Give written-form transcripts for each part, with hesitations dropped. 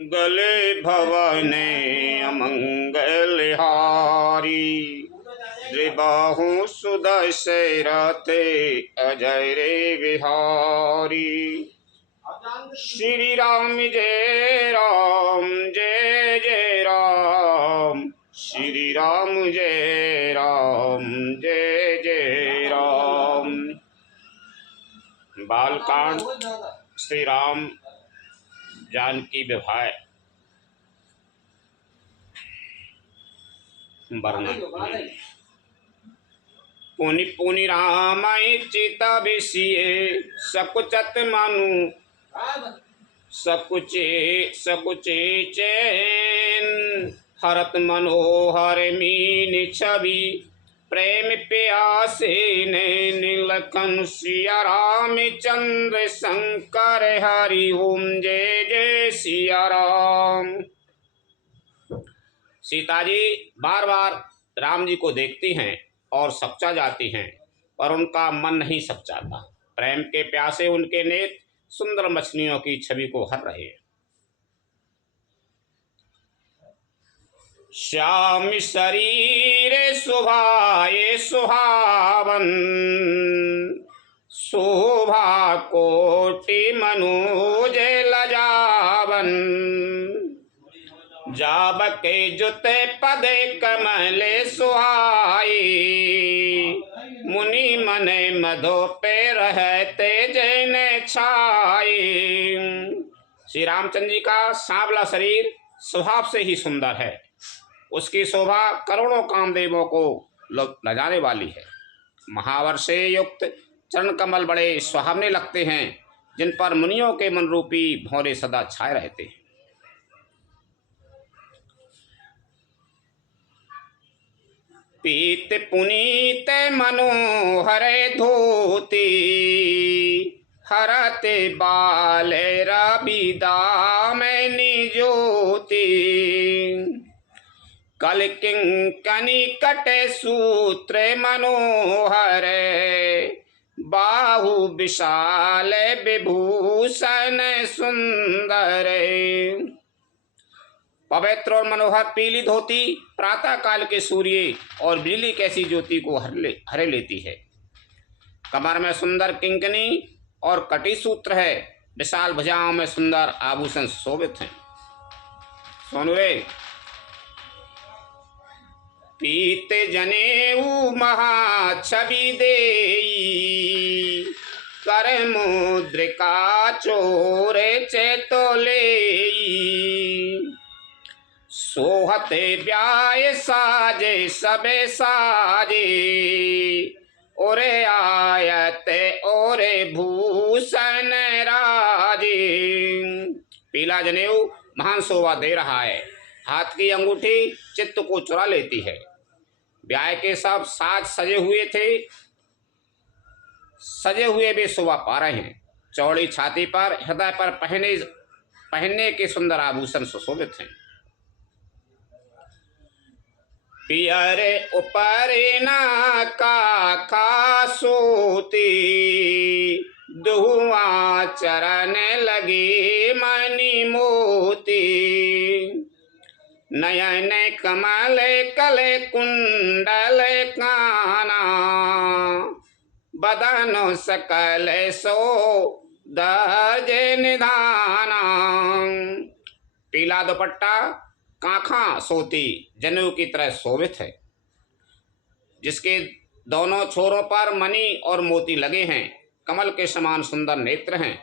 गले भवने अमंगल हारी, द्रिबाहु सुदशरथे अजय रे बिहारी। श्री राम जय राम, जय जय राम, श्री राम जय राम, जय जय राम। बालकांड श्री राम जानकी विवाह वर्णन। पुनि पुनि राम चिता बेसिए, सकुचत मनु सकुचे चैन, हरत मनोहर मीन छवि, प्रेम प्यासे नैन लखन सिया राम चंद्र शंकर हरि ओम जय जय सिया राम। सीता जी बार बार राम जी को देखती हैं और सच्चा जाती हैं, पर उनका मन नहीं सच्चाता। प्रेम के प्यासे उनके नेत्र सुंदर मछलियों की छवि को हर रहे हैं। श्याम शरीर शोभाए सुहावन, शोभा कोटि मनोज लजावन, जाबके जुते पदे कमले सुहाई, मुनि मने मधो पे रहते जैन छाई। श्री रामचंद्र जी का सांवला शरीर स्वभाव से ही सुंदर है। उसकी शोभा करोड़ों कामदेवों को लजाने वाली है। महावर से युक्त चरण कमल बड़े सुहावने लगते हैं, जिन पर मुनियों के मन रूपी भौरे सदा छाए रहते हैं। पीत पुनीत मनोहर धोती, हरते बाल रवि दामिनी ज्योति, कल किंकनी कटे सूत्र मनोहर, बाहु विशाल विभूषण सुंदर। पवित्र और मनोहर पीली धोती प्रातः काल के सूर्य और बिजली कैसी ज्योति को हरे लेती है। कमर में सुंदर किंकनी और कटी सूत्र है। विशाल भुजाओं में सुंदर आभूषण शोभित हैं। सोनुरे पीत जनेऊ महाछवि देई, कर मुद्रिका चोरे चेतोलेई, सोहते ब्याय साजे सबे साजे, ओरे आयते ओरे भूषण राजे। पीला जनेऊ महान शोभा दे रहा है। हाथ की अंगूठी चित्त को चुरा लेती है। ब्याह के सब साज सजे हुए थे, सजे हुए भी शोभा पा रहे हैं। चौड़ी छाती पर हृदय पर पहनने के सुंदर आभूषण सुशोभित हैं। पियरे उपरे ना का सोती, दुआ चरण लगे मणि मोती, नयन कमल कले कुंडल काना, बदन सकल सो दर्ज निधाना। पीला दुपट्टा कांखा सोती जनेऊ की तरह शोभित है, जिसके दोनों छोरों पर मणि और मोती लगे हैं। कमल के समान सुंदर नेत्र हैं,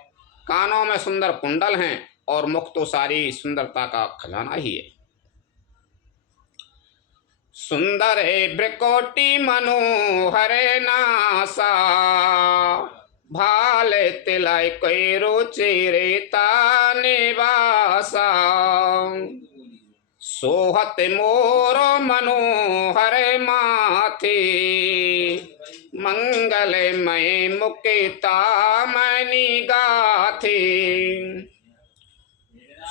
कानों में सुंदर कुंडल हैं और मुख तो सारी सुंदरता का खजाना ही है। सुंदर है ब्रिकोटी मनोहर नासा, भाल तिलय कैरो चेरेता निवासा, सोहत मोर मनोहर माथे, मंगलमय मुकेता मणि गाथे।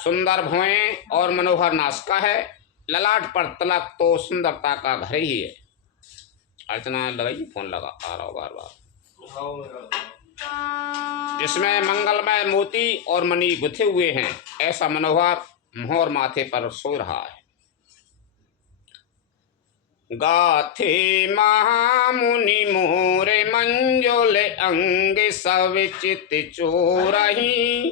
सुंदर भुएं और मनोहर नासिका है। ललाट पर तलक तो सुंदरता का घर ही है। अर्चना लगाइए, फोन लगा आ रहा हो बार बार। जिसमें मंगलमय मोती और मणि गुथे हुए हैं, ऐसा मनोहर मोहर माथे पर सो रहा है। गाथे महामुनि मोरे मंजुल अंग सब चित चोरही,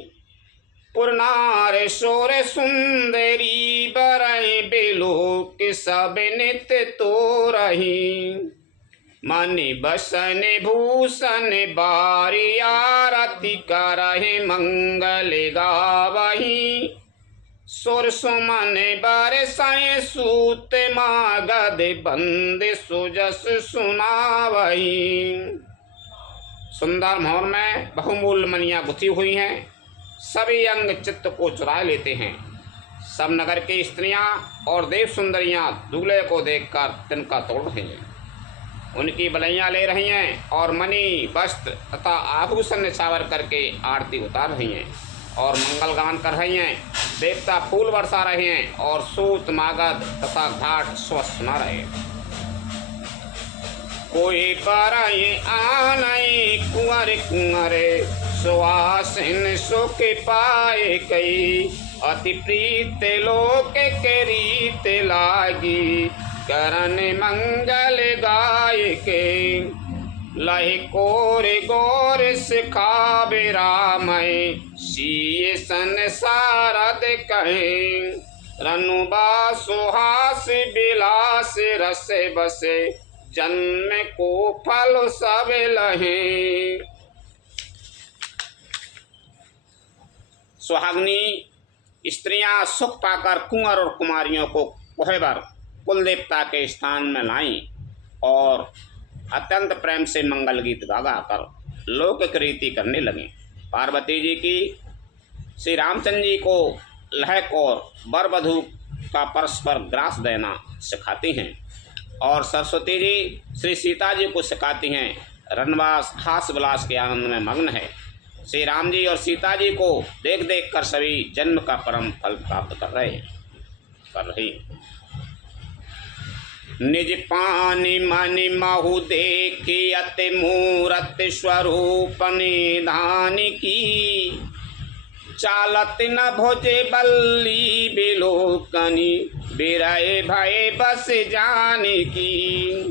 पुरनार शोर सुंदरी बरई बिलोक सब नित तो रही। मन बसन भूषण बारी आरती करहि मंगल गावही, सुर सुमन बरसाए सूत मागध बंद सुजस सुनावही। सुंदर मोहर में बहुमूल्य मणियां गुथी हुई हैं, सभी अंग चित्त को चुरा लेते हैं। सब नगर की स्त्रियां और देव सुंदरियां दूल्हे को देखकर तिनका तोड़ रही हैं, उनकी बलैयां ले रही हैं और मणि वस्त्र तथा आभूषण निछावर करके आरती उतार रही हैं और मंगल गान कर रही हैं। देवता फूल बरसा रहे हैं और सूत मागध तथा घाट स्वस्थ सुना रहे हैं। कोई बरई आनई कुंवर कुंवरे, सुहासिन सुख पाए कई, अति प्रीत लोक के रीत लागी, करन मंगल गाय के। लहि कोर गोर सिखावे रामय, सीय संसारद कहे, रनुबा सुहास बिलास रस बसे, जन्म को फल सब लहे। सुहागनी स्त्रियां सुख पाकर कुंवर और कुमारियों को कोहबर कुल देवता के स्थान में लाई और अत्यंत प्रेम से मंगल गीत गा गा कर लौकिक रीति करने लगे। पार्वती जी की श्री रामचंद्र जी को लहक और वर वधू का परस्पर ग्रास देना सिखाती हैं और सरस्वती जी श्री सीता जी को सिखाती हैं। रनवास हास विलास के आनंद में मग्न है। श्री राम जी और सीता जी को देख देख कर सभी जन्म का परम फल प्राप्त कर रही। निज पानी मनि महु देखी, अति मूरत स्वरूप निधान की, चालत न भोजे बल्ली बिलोकनी, बिरय भय बस जान की।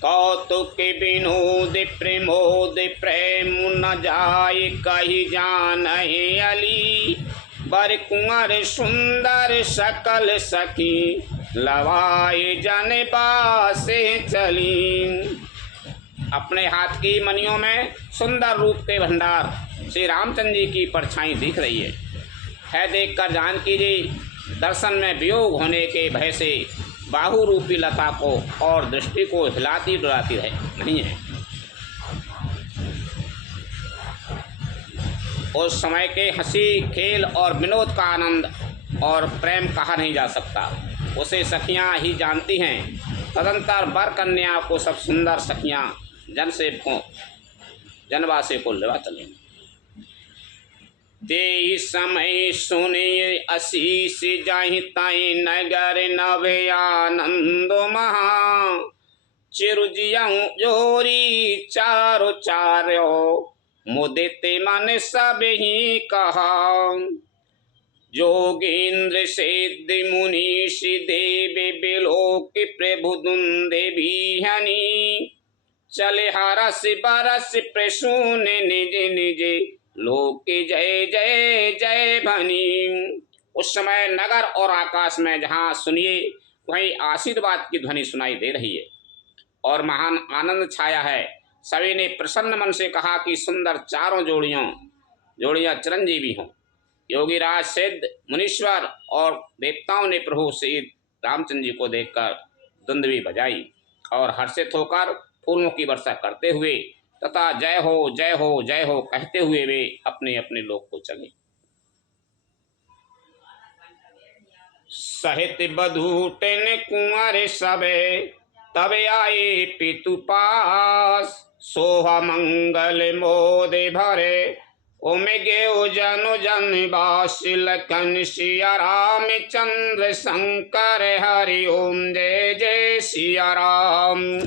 कौतुक विनोद प्रमोद प्रेम न जाय, कही जान अली, बर कुंवर सुंदर सकल सखी, लवाए जन बासे चली। अपने हाथ की मणियों में सुंदर रूप के भंडार श्री रामचंद्र जी की परछाई दिख रही है। देखकर जानकी जी दर्शन में वियोग होने के भय से बाहु रूपी लता को और दृष्टि को हिलाती डुलाती नहीं है। उस समय के हंसी खेल और विनोद का आनंद और प्रेम कहा नहीं जा सकता, उसे सखियां ही जानती हैं। तदंतर वर कन्या को सब सुंदर सखियां जनवासे को लेवा चले। ते समय सुने आशीष जाहि ताई, नगर नभे आनंद महा, चिरुजियं जोरी चारो चार्यो, मुदित मन सब ही कहा। जोगेन्द्र सिद्धि मुनीष देव बिलोक, प्रभु देवी हनी, चले हरस बरस प्रसून निज निज, लोक जय जय जय भनी। उस समय नगर और आकाश में जहाँ सुनिए वहीं आशीर्वाद की ध्वनि सुनाई दे रही है और महान आनंद छाया है। सभी ने प्रसन्न मन से कहा कि सुंदर चारों जोड़ियां चिरंजीवी हों। योगीराज सिद्ध मुनीश्वर और देवताओं ने प्रभु श्री रामचंद्र जी को देखकर दुंदुभी बजाई और हर्षित होकर फूलों की वर्षा करते हुए तथा जय हो जय हो जय हो कहते हुए वे अपने अपने लोक को चले। सहित बधूटन कुंवर सबे, तब आए पितु पास, सोहा मंगल मोद भरे, उमगे जनु जन बास, लखन सिया राम चंद्र शंकर हरि ओम जय जय सिया राम।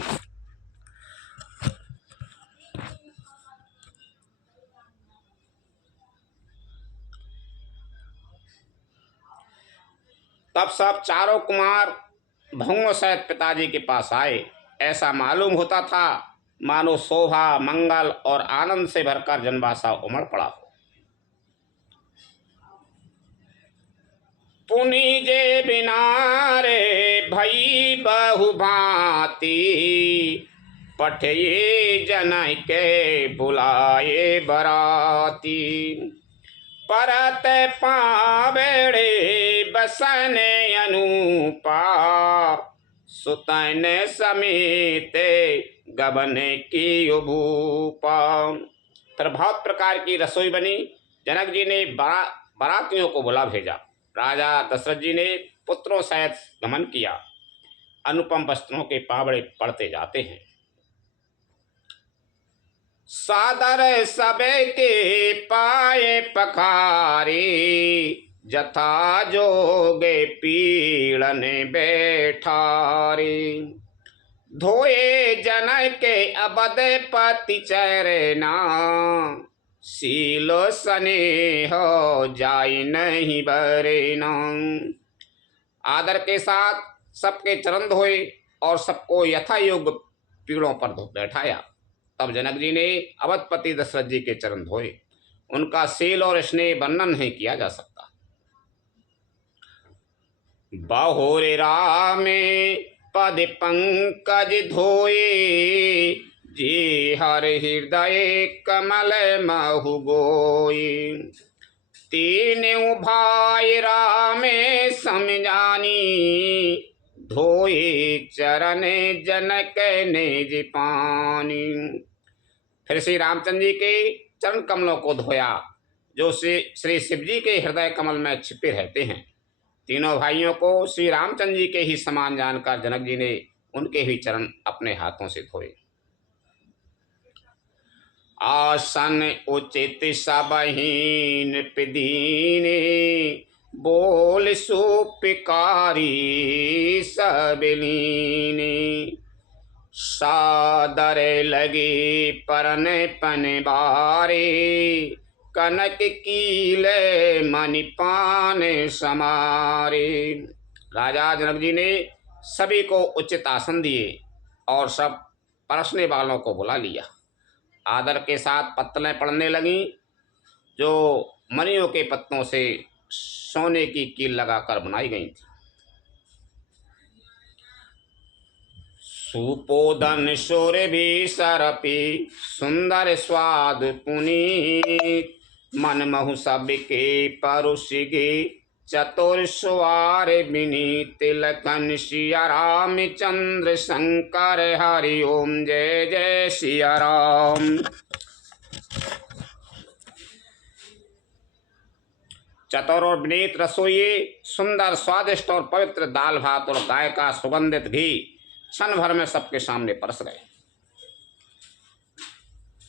तब सब चारों कुमार भंगों सहित पिताजी के पास आए। ऐसा मालूम होता था मानो शोभा, मंगल और आनंद से भरकर जनवासा उमड़ पड़ा हो। पुनि जे बिना रे भई बहु भांति, पठिए जनय के बुलाए बराती। परत पावेड़े बसन अनुपा, सुतन समेत गबन की भूपा। प्रभात प्रकार की रसोई बनी। जनक जी ने बारातियों को बुला भेजा। राजा दशरथ जी ने पुत्रों सहित गमन किया। अनुपम वस्त्रों के पावड़े पड़ते जाते हैं। सादर सबे के पाए पखारी, जथा जोगे पीड़न बैठारी। धोए जनय के अबद पति चरना, सीलो स्नेह जाय नहीं बरना। आदर के साथ सबके चरण धोए और सबको यथा योग्य पीड़ों पर बैठाया। तब जनक जी ने अवधपति दशरथ जी के चरण धोए। उनका सील और स्नेह वर्णन नहीं किया जा सकता। बाहुरे रामे पद पंकज धोए, जी हर हृदय कमल महु गोई। तीनों भाई रामे समझानी, धोए चरण जनक निज पानी। फिर श्री रामचंद्र जी के चरण कमलों को धोया, जो श्री शिव जी के हृदय कमल में छिपे रहते हैं। तीनों भाइयों को श्री रामचंद्र जी के ही समान जानकर जनक जी ने उनके ही चरण अपने हाथों से धोए। आसन उचित सबहीन पिदीने, बोल सुपिकारी सबलीने। सादर लगे परन पन बारे, कनक कीले मणिपान समारे। राजा जनक जी ने सभी को उचित आसन दिए और सब परसने वालों को बुला लिया। आदर के साथ पत्तलें पड़ने लगीं, जो मणियों के पत्तों से सोने की कील लगाकर बनाई गई थी। सुपोदन सुर भी सरपी, सुंदर स्वाद पुनीत। मन महु सब के परुषिगे, चतुर सुवार विनीत। लखन सिया राम चंद्र शंकर, हरि ओम जय जय सिया राम। चतुर और विनीत रसोइये, सुंदर स्वादिष्ट और पवित्र दाल भात और गाय का सुगंधित घी क्षण भर में सबके सामने परस गए।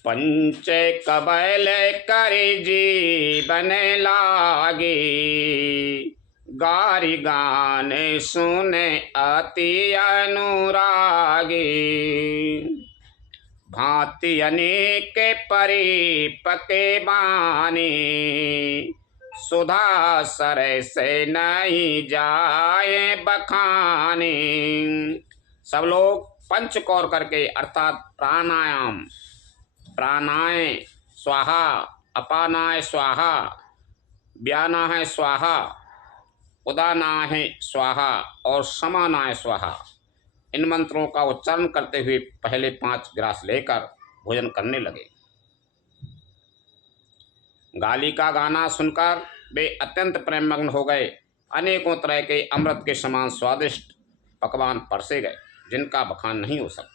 पंच कबैल करे जीवन लागे, गारी गान सुने अति अनुरागे। भांति अनेक परे पके बाने, सुधा सर से नहीं जाए बखाने। सब लोग पंचकौर करके अर्थात प्राणायाम, प्राणाय स्वाहा, अपानाय स्वाहा, व्यानाय स्वाहा, उदानाय स्वाहा और समानाय स्वाहा, इन मंत्रों का उच्चारण करते हुए पहले 5 ग्रास लेकर भोजन करने लगे। गाली का गाना सुनकर वे अत्यंत प्रेममग्न हो गए। अनेकों तरह के अमृत के समान स्वादिष्ट पकवान परसे गए, जिनका बखान नहीं हो सकता।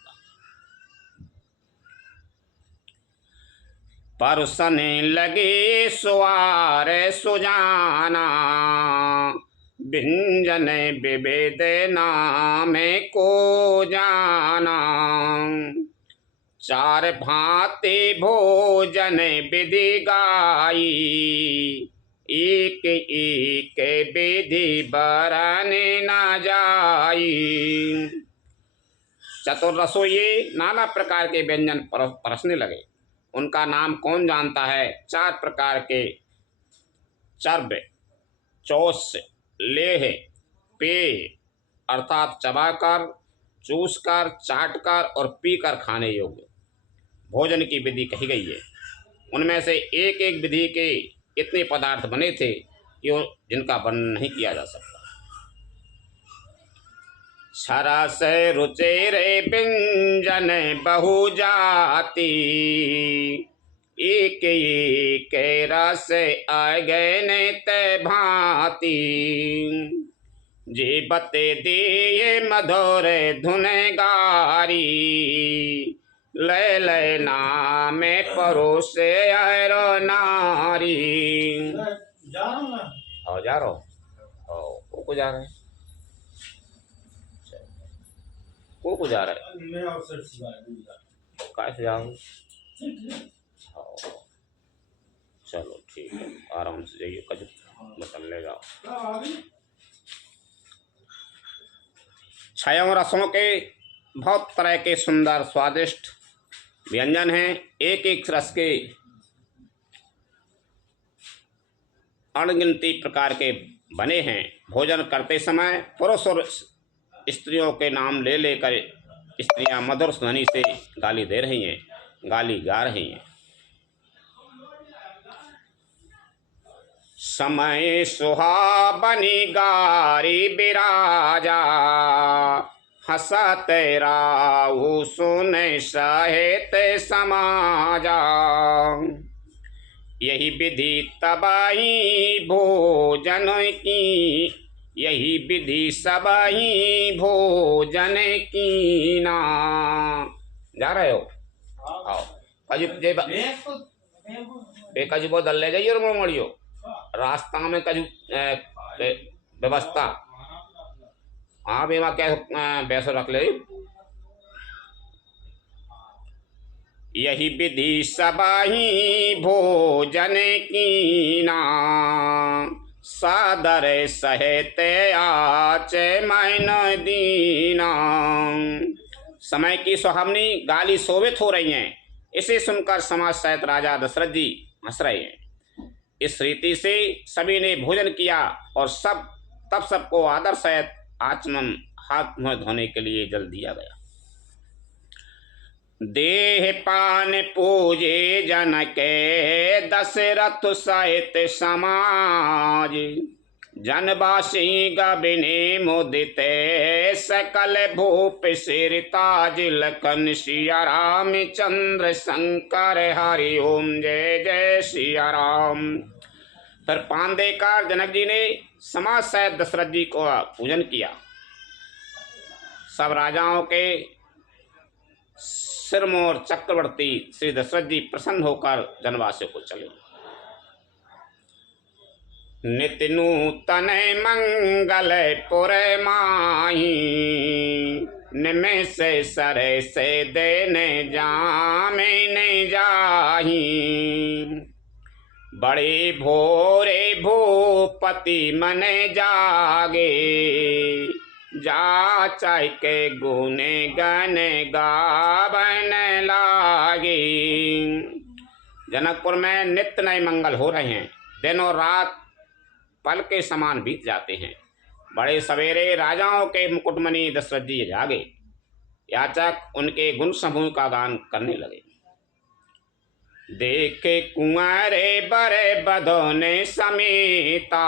परसने लगे सुवार सुजाना, व्यंजन विविध नाम को जाना। 4 भांति भोजन विधि गाई, एक एक विधि बरन न जाई। चतुर रसोइये नाना प्रकार के व्यंजन परसने लगे। उनका नाम कौन जानता है। 4 प्रकार के चर्ब, चौस, लेह, पेय अर्थात चबाकर, चूसकर, चाटकर और पीकर खाने योग्य भोजन की विधि कही गई है। उनमें से एक एक विधि के इतने पदार्थ बने थे कि जिनका वर्णन नहीं किया जा सकता। सरस रुचिरे व्यंजन बहु जाति, एक एक रस अगन ते भांति, जीवते दिए मधुर धुन गारी, लय लय नाम परोसे आरो नारी। जा रहा को जा रहे हैं, को जा रहा है, कैसे जाऊँ? चलो ठीक है, आराम से जाइए, कभी बदल ले जाओ। 6 रसों के बहुत तरह के सुंदर स्वादिष्ट व्यंजन हैं। एक एक रस के अनगिनती प्रकार के बने हैं। भोजन करते समय पुरुष और स्त्रियों के नाम ले लेकर स्त्रियां मधुर ध्वनि से गाली दे रही हैं, गाली गा रही हैं। समय सुहावनी गारी बिराजा, हसत राहु सुन सहित समाजा, यही विधि तबाही भोजन की, यही विधि सबही भोजन की ना। जा रहे हो? आओ कजू बहुत दल ले जाइए और मोड़ियो रास्ता में कजू व्यवस्था। हाँ बेमा क्या बैसो रख ले। यही विधि सबही भोजन की ना, सादर सहेते आचे मैन दीना। समय की सुहावनी गाली शोभित हो रही हैं। इसे सुनकर समाज सहित राजा दशरथ जी हंस रहे हैं। इस रीति से सभी ने भोजन किया और तब सबको आदर सहित आचमन हाथ मुंह धोने के लिए जल दिया गया। देह पान पूजे जन के दशरथ सहित समाज, जनवासी गबिने मुदिते सकल भूप सिरताज, लखन सिया राम चंद्र शंकर हरि ओम जय जय सिया राम। फिर पान देकर जनक जी ने समाज सहित दशरथ जी को पूजन किया। सब राजाओं के सिरमौर चक्रवर्ती श्री दशरथ जी प्रसन्न होकर जनवासियों को चले। नित्य नूतन मंगल पुर माही, निमेष सरे से देने जामिन जाही, बड़े भोरे भूपति मन जागे, जा चाय के गुने गन गावन लागे। जनकपुर में नित्य नए मंगल हो रहे हैं। दिन और रात पल के समान बीत जाते हैं। बड़े सवेरे राजाओं के मुकुटमणि दशरथ जी जागे। याचक उनके गुण समूह का गान करने लगे। देखे कुंवरे बड़े बधोने समेता,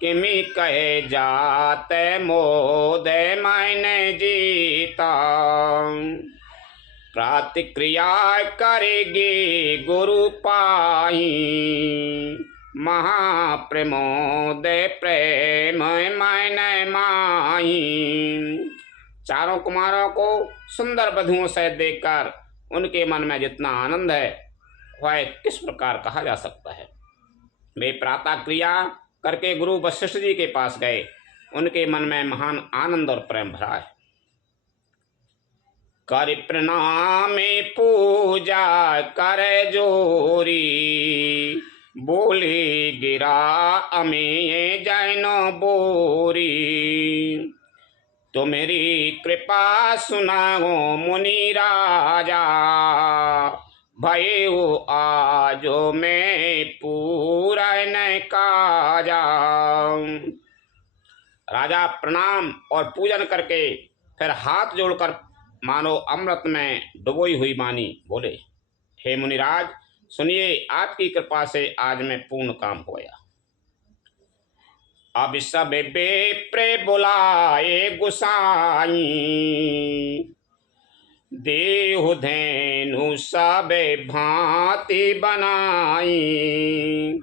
किमी कहे जाते मोदे मैंने जीता, प्रतिक्रिया करेगी गुरु पाही, महाप्रमोदे प्रेम मैंने माही। चारों कुमारों को सुंदर वधुओं से देखकर उनके मन में जितना आनंद है वह किस प्रकार कहा जा सकता है। वे प्रातः क्रिया करके गुरु वशिष्ठ जी के पास गए। उनके मन में महान आनंद और प्रेम भरा है। कर प्रणाम पूजा कर जोरी, बोली गिरा अमे जैनो बोरी, तो मेरी कृपा सुनाओ मुनि राजा, भयो आजो में पूरा न काजा। राजा प्रणाम और पूजन करके फिर हाथ जोड़कर मानो अमृत में डुबोई हुई मानी बोले, हे मुनिराज सुनिए, आपकी कृपा से आज मैं पूर्ण काम हो गया। अब सब बेप्रे बुलाए गुसाई, देहु धेनु सब भांति बनाई।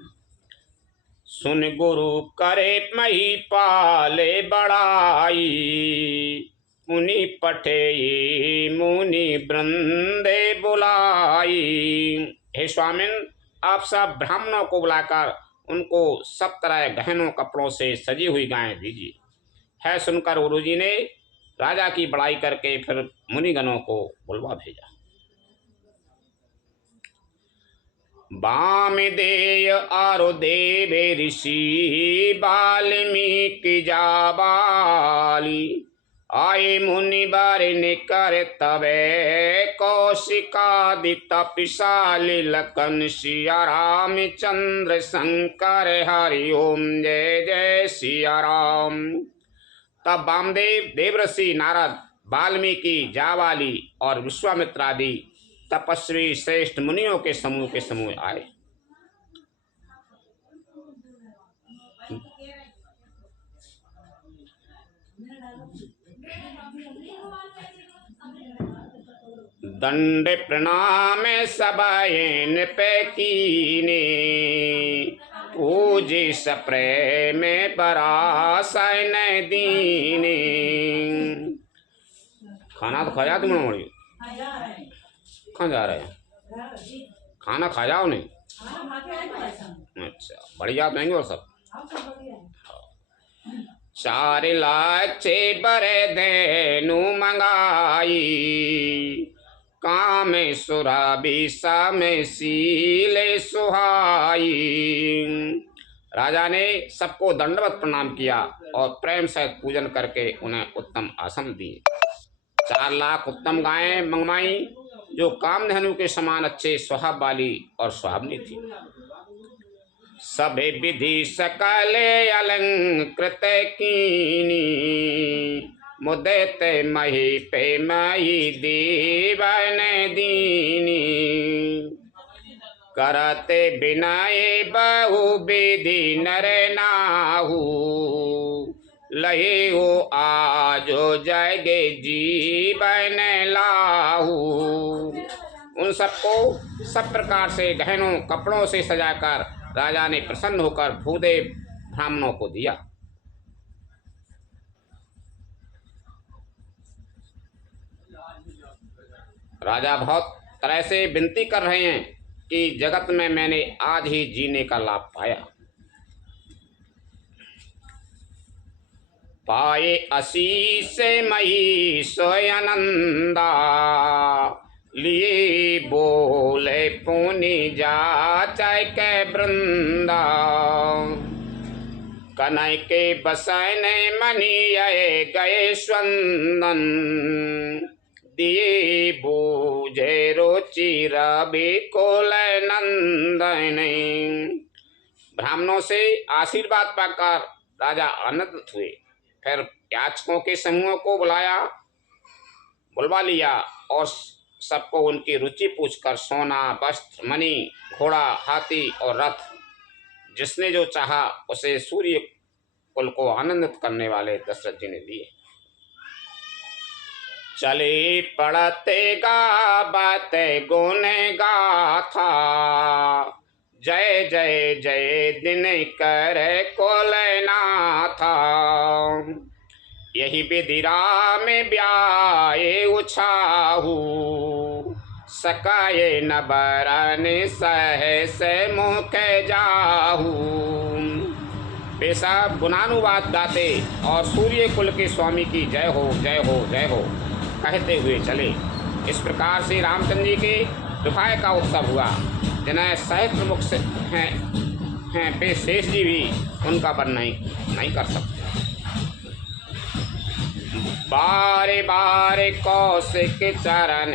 सुन गुरु करे मही पाले बड़ाई, मुनि पठे मुनि वृंदे बुलाई। हे स्वामिन, आप सब ब्राह्मणों को बुलाकर उनको सब तरह गहनों कपड़ों से सजी हुई गायें दीजिए। है सुनकर गुरु जी ने राजा की बड़ाई करके फिर मुनिगणों को बुलवा भेजा। वामदेव आरो देव ऋषि वाल्मीकि जाबाली, आए मुनि बारिन कर तबे कौशिकादि तपिशाली। लखन सिया रामचंद्र शंकर हरि ओम जय जय सिया राम। तब वामदेव, देवऋषि नारद, वाल्मीकि, जाबाली और विश्वामित्र आदि तपस्वी श्रेष्ठ मुनियों के समूह आए। दंड प्रणाम सबायन पे कीने, पूजे सप्रेम बरासन दीने। खाना तो खाया तुमने मोड़ी? कहाँ जा रहे हैं? खाना खा जाओ नहीं? अच्छा, बढ़िया तो और सब। 4 लाख बरे धेनु मंगाई, काम सुराबी में सीले सुहाई। राजा ने सबको दंडवत प्रणाम किया और प्रेम सहित पूजन करके उन्हें उत्तम आसन दिए। 4 लाख उत्तम गायें मंगवाई जो कामधेनु के समान अच्छे स्वभाव वाली और सुहावनी थी। सभे विधि सकल अलंकृत कीनी, मुदित मही पे मही दीवन दीनी। करते बिनय बहु विधि नर नाहू, लहे हो आजो जाएगे जीवन लाहू। उन सबको सब प्रकार से गहनों कपड़ों से सजाकर राजा ने प्रसन्न होकर भूदेव ब्राह्मणों को दिया। राजा बहुत तरह से विनती कर रहे हैं कि जगत में मैंने आज ही जीने का लाभ पाया। पाए आशीष मई सोयनंदा, लिए बोले पुनि जाचै के वृंदा। कनई के बसन मनी आए गए स्वंदन, दिए बूझे रुचि रवि कोल नंदन। ब्राह्मणों से आशीर्वाद पाकर राजा आनंदित हुए। फिर याचकों के समूह को बुलवा लिया और सबको उनकी रुचि पूछकर सोना, वस्त्र, मणि, घोड़ा, हाथी और रथ जिसने जो चाहा उसे सूर्य कुल को आनंदित करने वाले दशरथ जी ने दिए। चले पढ़ते गावते गुण गाथा, जय जय जय दिन कर कुलनाथा। यही विधि राम ब्याए उछाहू, सकाए न बरन सहस मुख जाहू। वे सब गुणानुवाद गाते और सूर्य कुल के स्वामी की जय हो जय हो जय हो कहते हुए चले। इस प्रकार से रामचंद्र जी के विवाह का उत्सव हुआ, जिन्हें सहस्त्र मुख से हैं वे शेष जी भी उनका वर्णन नहीं कर सकते। बारे बारे कौशिक चरण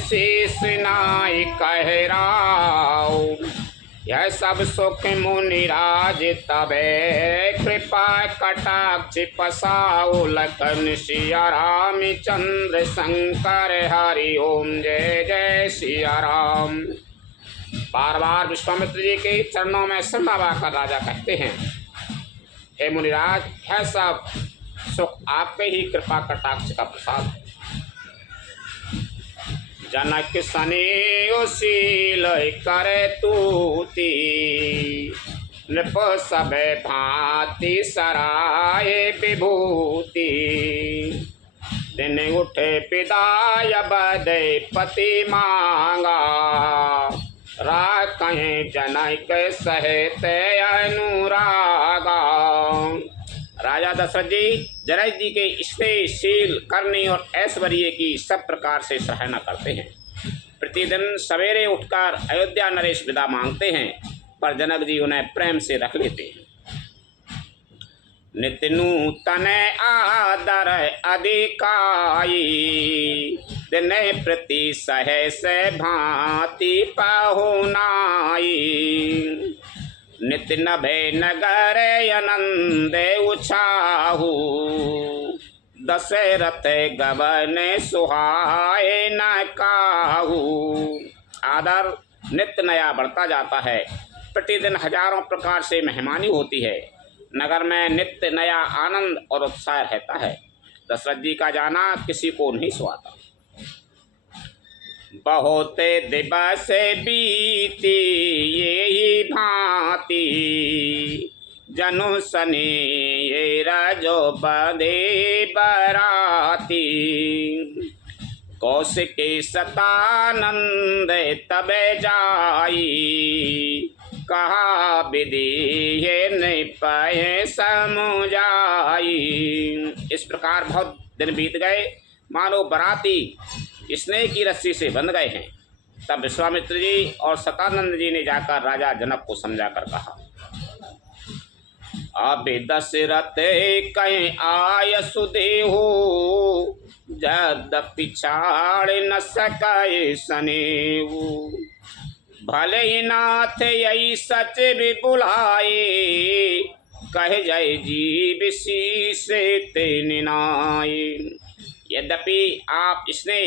शीश नाई कहराओ, यह सब सुख मुनिराज तबे कृपा कटाक्ष पसाओ लखन सिया रामचंद्र शंकर हरि ओम जय जय सिया राम। बार बार विश्वामित्र जी के चरणों में सिर नवाकर राजा कहते हैं, हे मुनिराज, यह सब सुख आपके ही कृपा कटाक्ष का प्रसाद है। जनक सने शील करे तूती, नृप सब भांति सराय विभूति। दिन उठे पिदाय बदे पति मांगा, राखें जनक सहित अनुरागा। राजा दशरथ जी जनक जी के स्नेहशील करनी और ऐश्वर्य की सब प्रकार से सराहना करते हैं। प्रतिदिन सवेरे उठकर अयोध्या नरेश विदा मांगते हैं, पर जनक जी उन्हें प्रेम से रख लेते हैं। नित्य नूतन आदर अधिकाई, दिन प्रति सहस भांति पहुनाई। नित्य नभे नगर आनंद उछाहू, दशरथ गवन सुहाए न काहू। आदर नित्य नया बढ़ता जाता है, प्रतिदिन हजारों प्रकार से मेहमानी होती है। नगर में नित्य नया आनंद और उत्साह रहता है। दशरथ जी का जाना किसी को नहीं सुहाता। बहुत दिवस बीती यही भांति, जनु सने ये राजो बधे बराती। कौशिकी सतानंद तब जाई, कहा विधि ये नहीं पाए समुझाई। इस प्रकार बहुत दिन बीत गए, मानो बराती स्नेह की रस्सी से बंध गए हैं। तब विश्वामित्र जी और सतानंद जी ने जाकर राजा जनक को समझाकर कहा, अब दशरथ कहीं आय सुदेहो, यद्यपि छाड़ न सके सनेऊ। भले ही नाथ यही सच भी बुलाए, कह जय जीव शीश ते निनाए। यद्यपि आप इसने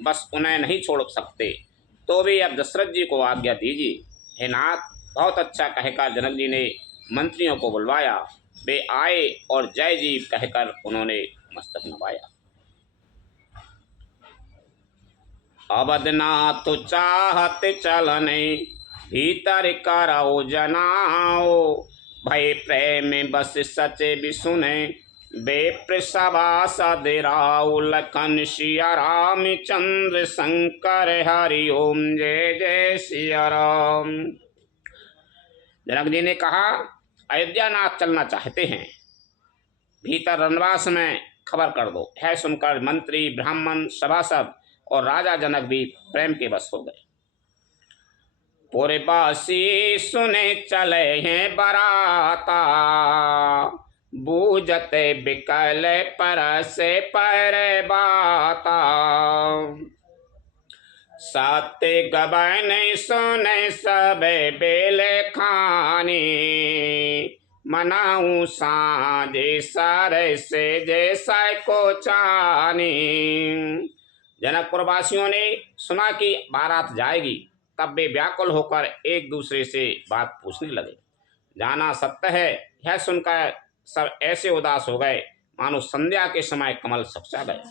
बस उन्हें नहीं छोड़ सकते, तो भी अब दशरथ जी को आज्ञा दीजिए। हे नाथ, बहुत अच्छा कहकर जनक जी ने मंत्रियों को बुलवाया। वे आए और जय जीव कहकर उन्होंने मस्तक नवाया। अवधनाथ चाहत चलने, भीतर करो जनाओ। भय प्रेम बस सच भी सुने, बेप्र सभा सदराओ। लखन सिया रामचंद्र शंकर हरि ओम जय जय सिया राम। जनक जी ने कहा, अयोध्या नाथ चलना चाहते हैं, भीतर रनवास में खबर कर दो। है सुनकर मंत्री, ब्राह्मण, सभासद और राजा जनक भी प्रेम के बस हो गए। पुरवासी सुने चले हैं बराता, बूझते बिकल परसे पर बाता। सत्य गबन सुने सब बेल खानी, मनाऊं साझे सारे से जैसा को चानी। जनकपुर वासियों ने सुना कि बारात जाएगी, तब वे व्याकुल होकर एक दूसरे से बात पूछने लगे। जाना सत्य है, यह सुनकर सब ऐसे उदास हो गए मानो संध्या के समय कमल सचा गए।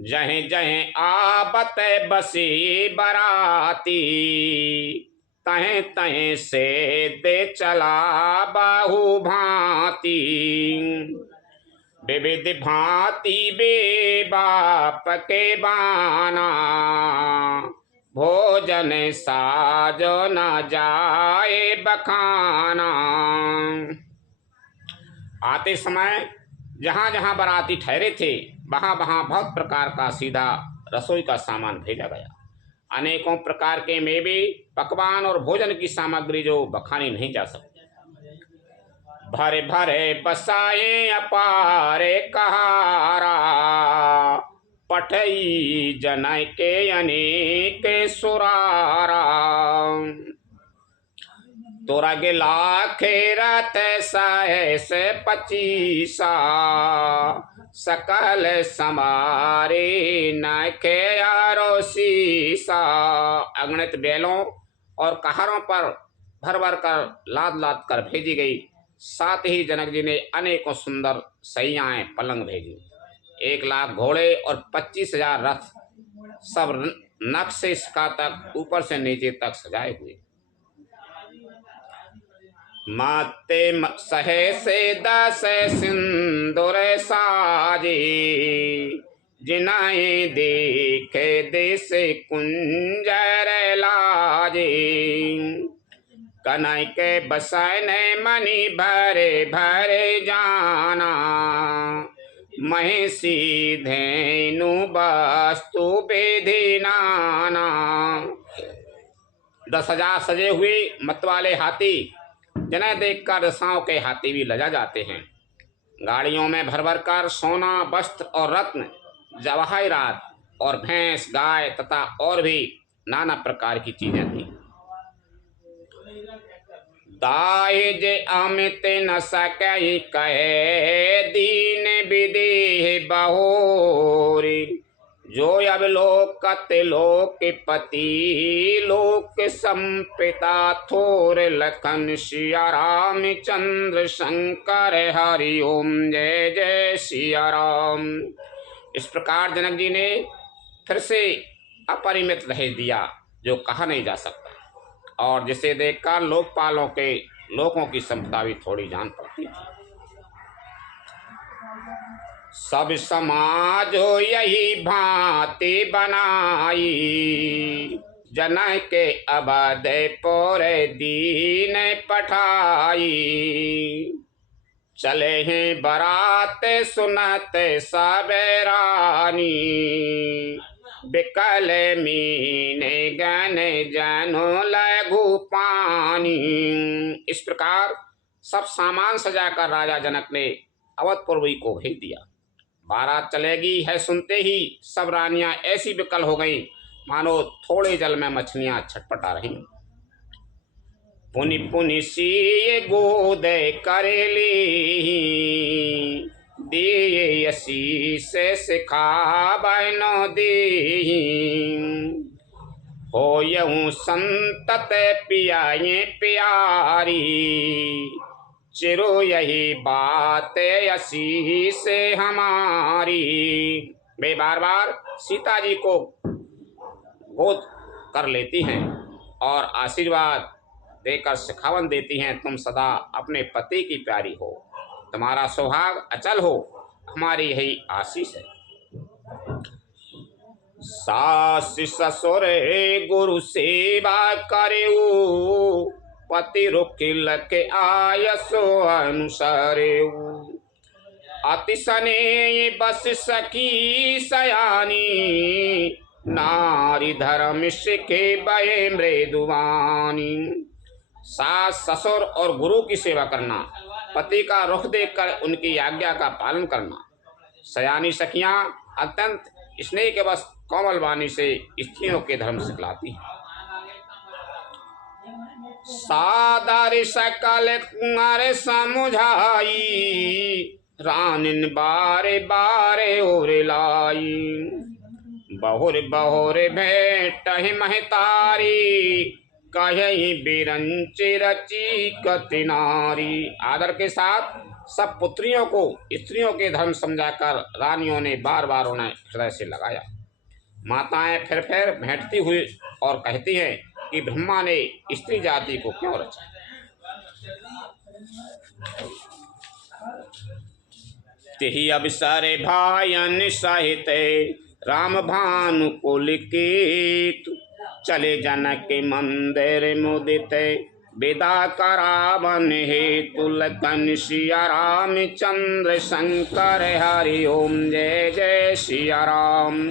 जहे जहे आबत बसी बराती, तहे तहे से दे चला बाहु भांति। विविध भांति बे बाप के बाना, भोजन साजो न जाए बखाना। आते समय जहाँ जहाँ बाराती ठहरे थे, वहाँ वहाँ बहुत प्रकार का सीधा रसोई का सामान भेजा गया। अनेकों प्रकार के मेवे, पकवान और भोजन की सामग्री जो बखानी नहीं जा सकती। भरे भरे बसाए अपारे कहारा, पठई जनय के अनेक सुरारा। तोरा के लाखे रथ 25 सकल समारे नखे यारो सीसा। अगणित बैलों और कहारों पर भर भर कर लाद लाद कर भेजी गई। साथ ही जनक जी ने अनेकों सुंदर सैयाएं पलंग भेजी। 1 लाख घोड़े और 25,000 रथ, सब नख से शिखा तक ऊपर से नीचे तक सजाए हुए। माते सहे से 10 सिंदूर साजे, जिनाए देखे देश कुंजर लाजे। कनई के बसन मणि भरे भरे जाना, महिषी धेनु वस्तु विधि नाना। 10,000 सजे हुए मतवाले हाथी, जिन्हें देखकर रसाओं के हाथी भी लजा जाते हैं। गाड़ियों में भर भर कर सोना, वस्त्र और रत्न, जवाहरात और भैंस, गाय तथा और भी नाना प्रकार की चीजें थी। दाहिज अमित न सके कहे दीन विदेह बहोरी, जो अब लोकत लोकपति लोक संपिता थोर। लखन सिया राम चंद्र शंकर हरि ओम जय जय सिया राम। इस प्रकार जनक जी ने फिर से अपरिमित दहेज दिया, जो कहा नहीं जा सकता, और जिसे देखकर लोकपालों के लोगों की संपदा भी थोड़ी जान पड़ती थी। सब समाज हो यही भांति बनाई, जनक के अबध पोरे दीन पठाई। चले हैं बारात सुनत सब रानी, बिकल मीने गने जनो लघु पानी। इस प्रकार सब सामान सजाकर राजा जनक ने अवधपुरी को भेज दिया। बारात चलेगी है सुनते ही सब रानियां ऐसी विकल हो गईं मानो थोड़े जल में मछलियां छटपटा रही। पुनि पुनि सी गोद करेली, दिए यसी से सिखा बनो दी। हो यहूँ संतत पियाए प्यारी, चिरो यही बात यसी से हमारी। वे बार बार सीता जी को गोद कर लेती हैं और आशीर्वाद देकर सिखावन देती हैं, तुम सदा अपने पति की प्यारी हो, तुम्हारा सौभाग्य अचल हो, हमारी यही आशीष है। सास ससुर गुरु सेवा करेऊ, पति रुकिल के आयसो अनुसारेऊ। अति सने बस सखी सयानी, नारी धर्म सिखे बये मृदुवानी। सास ससुर और गुरु की सेवा करना, पति का रुख देखकर उनकी आज्ञा का पालन करना। सयानी सखियां अत्यंत स्नेह के बस कोमल वाणी से स्त्रियों के धर्म सिखलाती हैं। सादर सकल कुंवर समुझाई, रानिन बारे बारे और लाई। बहुर बहुर भेंट महतारी, कहीं बिरंच रची कति नारी। आदर के साथ सब पुत्रियों को स्त्रियों के धर्म समझाकर रानियों ने बार बार उन्हें हृदय से लगाया। माताएं फिर भेंटती हुई और कहती हैं कि ब्रह्मा ने स्त्री जाति को क्यों रचा। तेहि अवसर भायन सहित राम भानु कुल कीत, चले जनक के मंदिर मुदित विदा करावन हेतु। लखन सिया राम चंद्र शंकर हरि ओम जय जय सिया राम।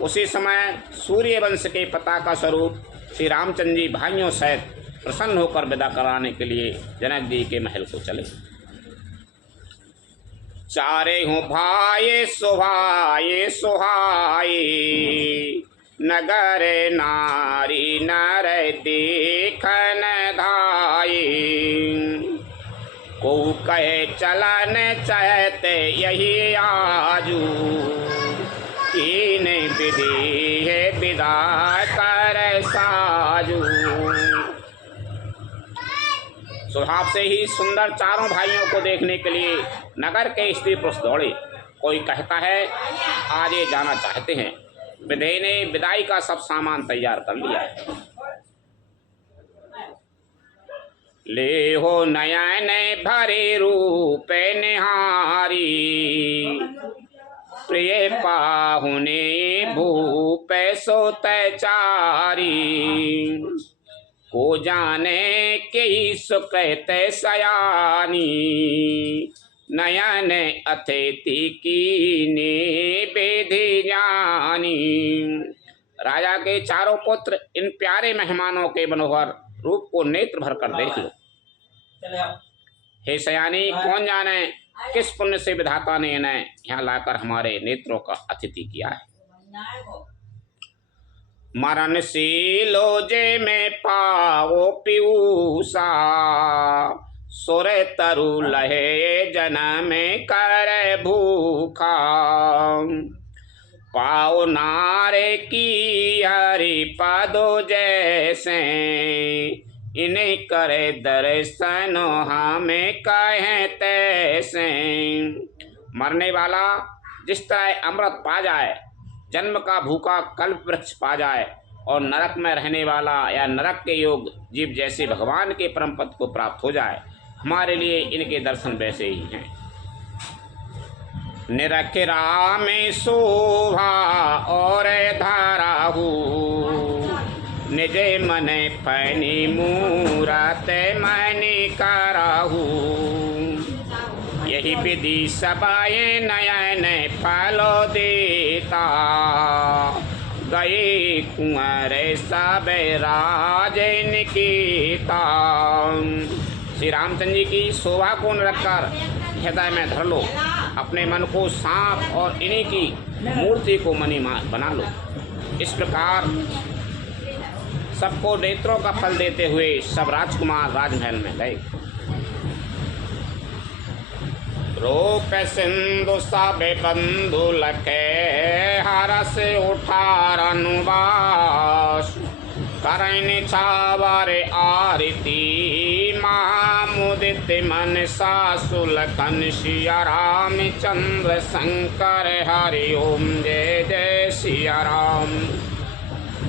उसी समय सूर्य वंश के पताका स्वरूप श्री रामचंद्र जी भाइयों सहित प्रसन्न होकर विदा कराने के लिए जनक जी के महल को चले। चारे हूँ भाई सुहाये सुहाये, नगर नारी नर देखन धाये। को कहे चलन चाहते यही आजू, कीन विधि है विदा कर साजू। स्वभाव से ही सुंदर चारों भाइयों को देखने के लिए नगर के स्त्री पुरुष दौड़े। कोई कहता है आज ये जाना चाहते हैं। विधि ने विदाई का सब सामान तैयार कर लिया है। ले हो नयन भरे रूप निहारी, प्रिय पाहुने भूप सोते चारी। को जाने के सुकते सयानी, नयन अतिथि की ने विधि जानी। राजा के चारों पुत्र इन प्यारे मेहमानों के मनोहर रूप को नेत्र भर कर देख लो। हे सयानी, कौन जाने किस पुण्य से विधाता ने इन्हें यहाँ लाकर हमारे नेत्रों का अतिथि किया है। मरण शीलो जे में पाओ पीयूषा, सुर तरु लहे जनम कर भूखा। पाओ नारे की हरि पदो जैसे, इन्हें करे दर्शन हमें कहें तैसे। मरने वाला जिस तरह अमृत पा जाए, जन्म का भूखा कल्प वृक्ष पा जाए, और नरक में रहने वाला या नरक के योग जीव जैसे भगवान के परम पद को प्राप्त हो जाए, हमारे लिए इनके दर्शन वैसे ही हैं। निरख राम शोभा और धाराहू, निज मन फनी मूरत मनि कराहू। यही विधि सबाए नयन फलो देता, गए कुंवर सब राज निकेता। श्री रामचंद्र जी की शोभा को रखकर हृदय में धर लो, अपने मन को सांप और इन्हीं की मूर्ति को मणि बना लो। इस प्रकार सबको नेत्रों का फल देते हुए सब राजकुमार राजमहल में गए। रूप सिंधु सब बंधु लखे, हरस उठार अनुवास। करन छावर आरती महामुदित मन सासु लखन। सिया रामचंद्र शंकर हरि ओम जय जय सिया राम।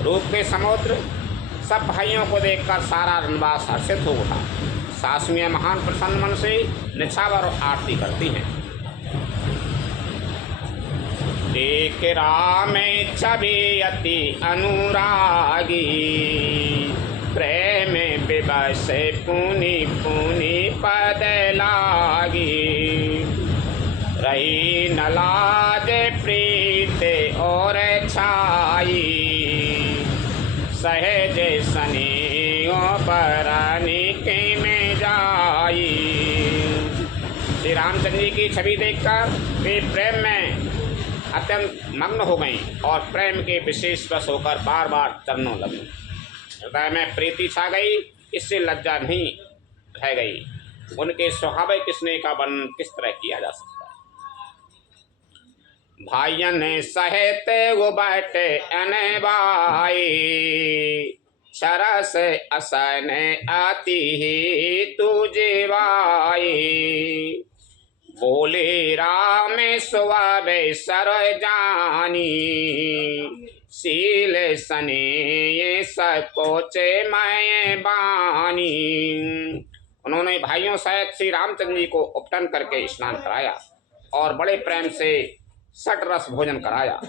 रूप के समुद्र सब भाइयों को देखकर सारा रनवास हर्षित हो उठा। सासुएं महान प्रसन्न मन से निछावर और आरती करती हैं। देख राम छवि अति अनुरागी, प्रेम विवश पुनि पुनि पद लागी। रही न लाज प्रीत और छाई, सहज सनेह बरानी के में जाई। श्री रामचंद्र जी की छवि देखकर वे प्रेम में अत्यंत मग्न हो गई और प्रेम के विशेष वश होकर बार बार चरणों लगी। हृदय में प्रीति छा गई, इससे लज्जा नहीं रह गई। उनके स्वाभाविक स्नेह का वर्णन किस तरह किया जा सकता है। भाइयन सहेते वो बैठे अने भाई, सरस असन आती ही तुझे वाई। बोले राम सुवावे सर जानी, सील सने ये सकोचे मैं बानी। उन्होंने भाइयों सहित श्री रामचंद्र जी को उपटन करके स्नान कराया और बड़े प्रेम से सट रस भोजन कराया।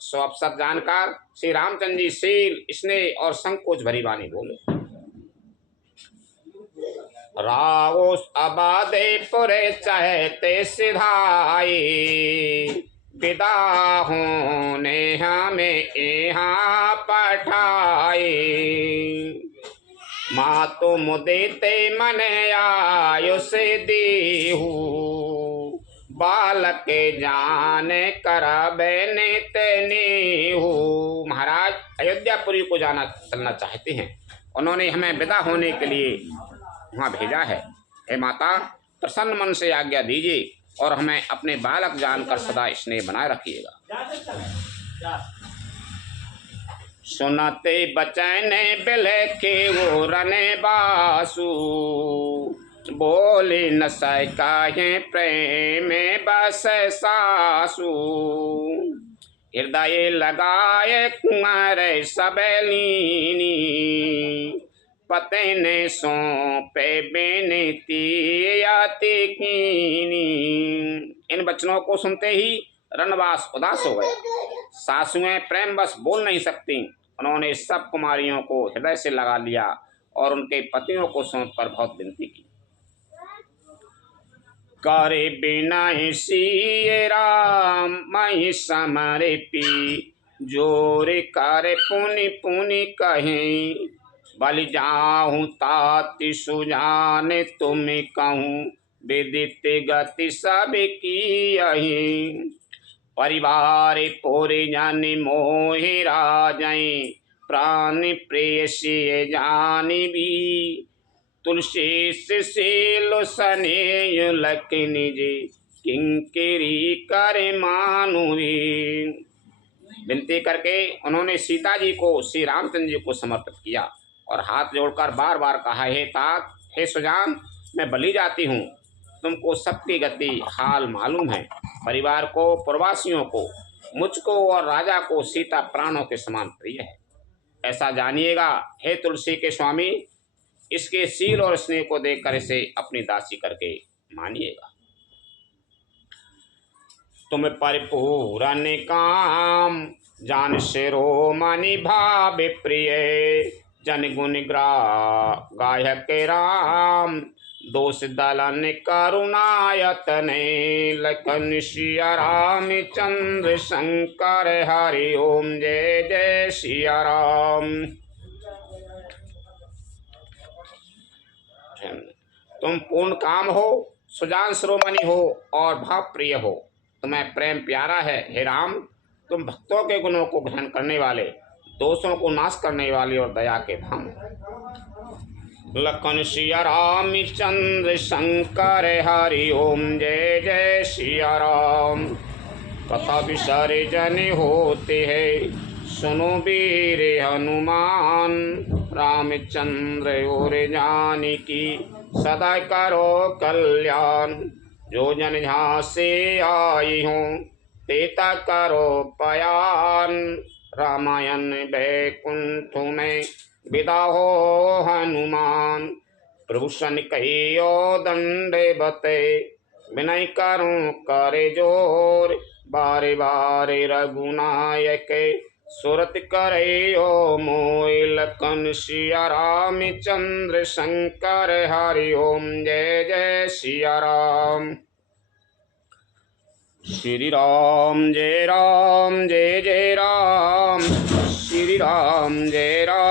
सो अवसर जानकर श्री रामचंद्र जी शील स्नेह और संकोच भरी वाणी बोले। रावो अबादे पुरे चाहते सिधाई, विदा होने हमें यहाँ पठाए। माँ तुम देते मन आयुष देहू, बालक जान करबे नेतनेहू। महाराज अयोध्यापुरी को जाना चलना चाहते हैं, उन्होंने हमें विदा होने के लिए वहाँ भेजा है। हे माता, प्रसन्न मन से आज्ञा दीजिए और हमें अपने बालक जानकर सदा स्नेह बनाए रखिएगा। सुनते बचन बिलखे वो रने बासु, बोले न सकाहे प्रेम बस सासु। हृदय लगाए कुंवर सबलीनी, पते ने सौंपे बेनती आती कीनी। इन वचनों को सुनते ही रनवास उदास हो गया। सासुएं प्रेम बस बोल नहीं सकती। उन्होंने सब कुमारियों को हृदय से लगा लिया और उनके पतियों को सौंप कर बहुत विनती की। करे बिना सिए राम मही समरे पी, जोरे करे पुनि पुनि कहें। बलि जाऊं ताति सुजाने तुम कहूँ, विदित गति सब की यही। परिवार पोरे जाने मोहि राजय, प्राण प्रेयसी जानी भी। तुलसी से सने लखन जी, किंकरी करे मानुरी। विनती करके उन्होंने सीता जी को श्री रामचंद्र जी को समर्पित किया और हाथ जोड़कर बार बार कहा, हे तात, हे सुजान, मैं बलि जाती हूँ। तुमको सबकी गति हाल मालूम है। परिवार को, प्रवासियों को, मुझको और राजा को सीता प्राणों के समान प्रिय है, ऐसा जानिएगा। हे तुलसी के स्वामी, इसके शील और स्नेह को देखकर इसे अपनी दासी करके मानिएगा। तुम परिपूर्ण काम, जान शिरो मनि भाव प्रिय। जन गुण गायक राम, दोष दलन करुणायतने। लखन सिया राम चंद्र शंकर, हरि ओम जय जय सिया राम। तुम पूर्ण काम हो, सुजान शिरोमणि हो और भाव प्रिय हो। तुम्हें प्रेम प्यारा है। हे राम, तुम भक्तों के गुणों को ग्रहण करने वाले, दोषों को नाश करने वाले और दया के धाम। लखन सिया राम चंद्र शंकर, हरि ओम जय जय सिया राम। कथा विसारे जन होते हैं, सुनो वीर हनुमान। रामचंद्र और जानकी सदा करो कल्याण। जो जन जहाँ से आई हूँ, तेता करो पयान। रामायण बैकुंठ में विदा हो हनुमान। प्रभु सन कहियो दंडे बते, विनय करूं करे जोर। बारे बारे रघुनायक, सुरत करे ओ मोय। लखन सिया राम चंद्र शंकर, हरि ओम जय जय सिया राम। श्री राम जय जय राम, श्री राम जय राम।